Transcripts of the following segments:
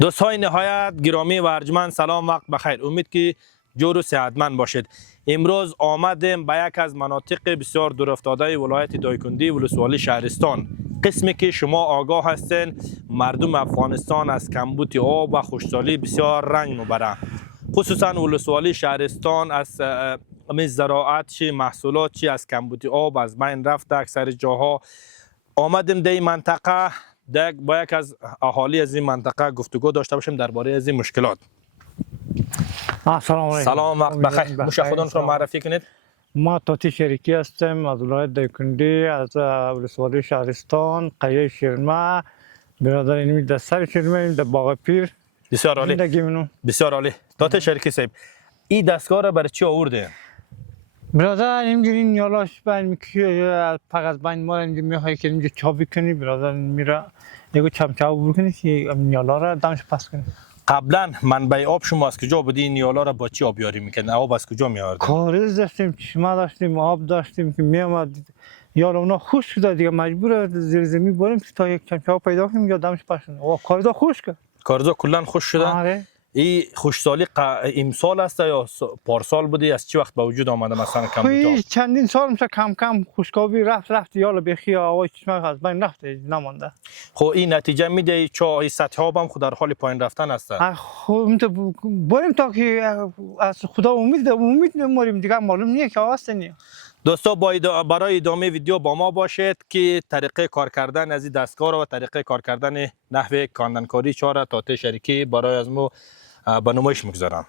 دوستای نهایت گرامی و ارجمند، سلام، وقت بخیر. امید که جور و صحتمند باشید. امروز آمدیم به یک از مناطق بسیار دورافتاده ولایت دایکنی ولسوالی شهرستان، قسمی که شما آگاه هستین مردم افغانستان از کمبود آب و خشکسالی بسیار رنج میبرند. خصوصا ولسوالی شهرستان از زراعت محصولات از کمبود آب از بین رفته. اکثر جاها آمدیم در این منطقه با یک از اهالی از این منطقه گفتگو داشته باشیم درباره از این مشکلات. سلام علیکم. سلام، وقت بخیر. موشه خودتون رو معرفی کنید. ما طاطی شریکی هستم از ولایت دایکنی، از ولسوالی شهرستان، قریه شیرمه، برادر اینمی در سر شیرمه در باغ پیر. بسیار عالی. بسیار عالی. طاطی شریکی صاحب، این دستگاه را برای چی آورده؟ برادر اینجوری نیالاش بین که فقط بین ما اینجوری میخوای که اینجا چابی کنی، برادر میره یکو چمچاو بکنی که نیالا را دمش پس کنی. قبلا منبع آب شما از کجا بودی؟ نیالا را با چی آبیاری میکنه؟ آب از کجا میآوردین؟ کاریز داشتیم، چشمه داشتیم، آب داشتیم که میامد. یالا اونا خشک شده دیگه، مجبور زیر زمین بریم تا یک چمچاو پیدا کنیم یا دمش پس کنیم. او کاریزا خشکه. کاریزا کلا خشک شده؟ آره. این خشکسالی امسال است یا پارسال بودی؟ از چه وقت به وجود آمده مثلا کمبود؟ چندین سال میشه کم کم خشکابی رفت یالا بخی آوای چشمه از بین رفت نمانده. خب این نتیجه میده چون سطح آب هم خود در حال پایین رفتن است. خب بریم تا که از خدا امید نموریم دیگه، معلوم نیست که هستنی. دوستا برای ادامه ویدیو با ما باشید که طریقه کار کردن از این دستگاه و طریقه کار کردن نحوه کاندنکاری چاره طاطی شریکی برای از ما به نمایش میگذارم.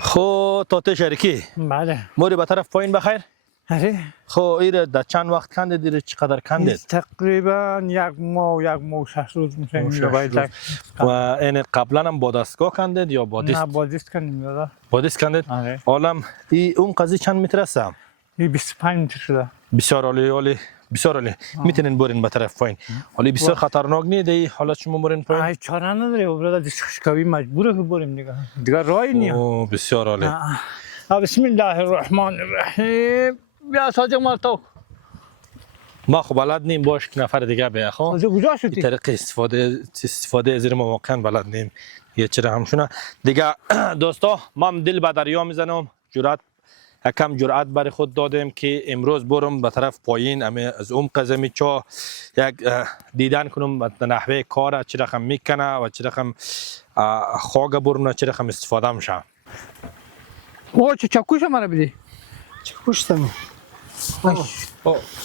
خب طاطی شریکی، بله موری به طرف پایین بخیر. آره. خب این در چند وقت کندید؟ چقدر کندید؟ تقریبا یک ماه 6 روز میشه. و این قبلا هم با دستگاه کندید یا با دیست؟ نه با دیست کندیم دادا. با دیست کندید؟ آره. عالم اون قضیه چند متر است؟ این 25 متر شده. بسیار عالی. بسیار عالی. میتونین برین به طرف پایین. حالی بسیار خطرناک نیست حالا شما برین پایین؟ ای چاره نداره برادر، خشکابی مجبوره که بریم دیگه راهی نیست. اوه بسیار عالی. بسم الله الرحمن الرحیم. بیا ساجق مرتو. ما خب بلد نیم، باش که نفر دیگه بیا. خب کجا شدی؟ طریق استفاده از ما واقعا بلد نیم. یه چرا همشونه دیگه. دوستا ما دل به دریا میزنم، کم جرأت برای خود دادیم که امروز برم به طرف پایین از عمق زمین چا یک دیدن کنم به نحوه کار چه رقم میکنه و چه رقم خاک برم چه رقم استفاده میشه. او چه چکوش مرا بدی؟ چکوش تمام.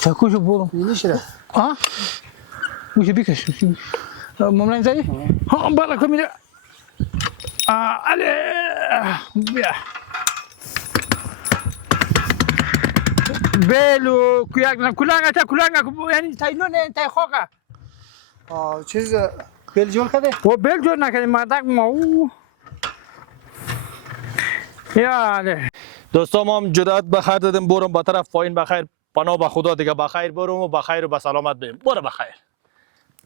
چکوش برم. میشه. میشه بکش. مملن زدی؟ ها بالا کن میره. علی بیا. بلو کلانگا یعنی تایلون تای خوکا. چیز بل جور کرده؟ و بل جور نکردی مردک ما او. یاله. دوستا ما هم جرأت بخیر دادیم برم با طرف پایین بخیر پناه به خدا دیگه بخیر برم و بخیر و به سلامت بریم. برو بخیر.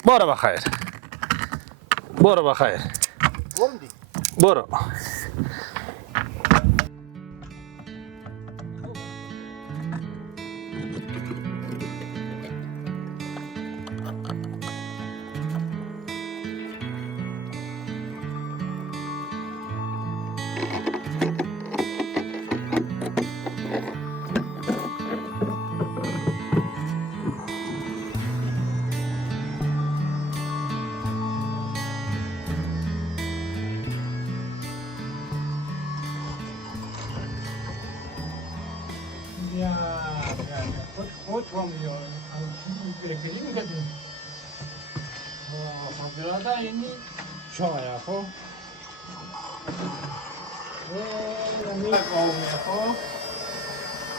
برو بخیر. برو بخیر. برو. خود هم یا برکلی میکردیم خب برادر اینی شاید خب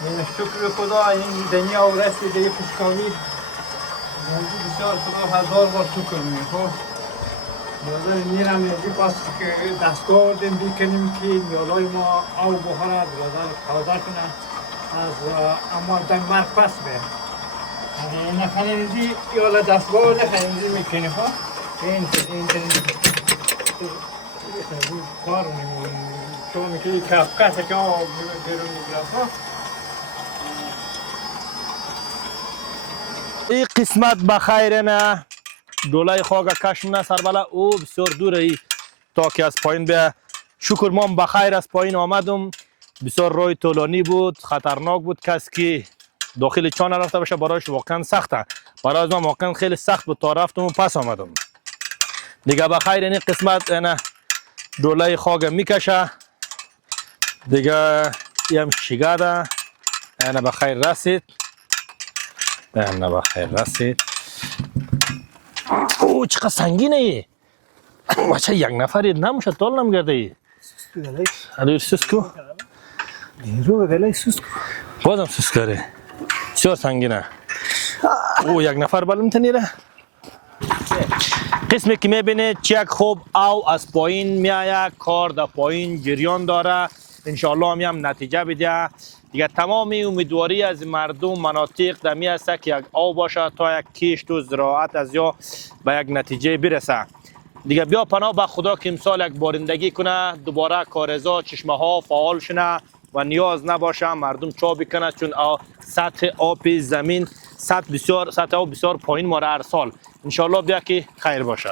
این شکر خدا این دنیا و رستی دیگه خوشکامی بسیار خدا هزار بار شکر میگه خب برادر میرم یکی پاس که دستگاه آوردیم بیکنیم که نیالای ما آو بخوره برادر تازه کنه از اما دنمارک پس به این خانیدی یالا دستگاه آورده خانیدی میکنی ها این کار شما میکنی کفکت که آب بیرون میگرد ها این قسمت بخیر نه دولای خاک کشم نه سربلا او بسیار دوره ای تا که از پایین به شکر ما بخیر از پایین آمدم بسیار راه طولانی بود خطرناک بود کسی که داخل چان رفته باشه برایش واقعا سخته برای من واقعا خیلی سخت بود تا رفتم و پس آمدم دیگه بخیر این قسمت نه دولای خاک میکشه دیگه این شیگاده نه بخیر رسید نه بخیر رسید او چقدر سنگینه ای بچه یک نفرید نموشه تال نمگرده ای الیر سوسکو رو دلای سوسکو بازم سوسکاره بسیار سنگینه او یک نفر بلم تنیره قسمی که میبینید چک خوب او از پایین میایه کار در پایین جریان داره انشاءالله هم نتیجه بده دیگه تمام امیدواری از مردم مناطق دمی است که یک آب باشه تا یک کشت و زراعت از یا به یک نتیجه برسه دیگه بیا پناه به خدا که امسال یک بارندگی کنه دوباره کارزا چشمه ها فعال شنه و نیاز نباشه مردم چا بکنه چون سطح آب زمین سطح آب بسیار پایین ماره هر سال انشاءالله بیا که خیر باشه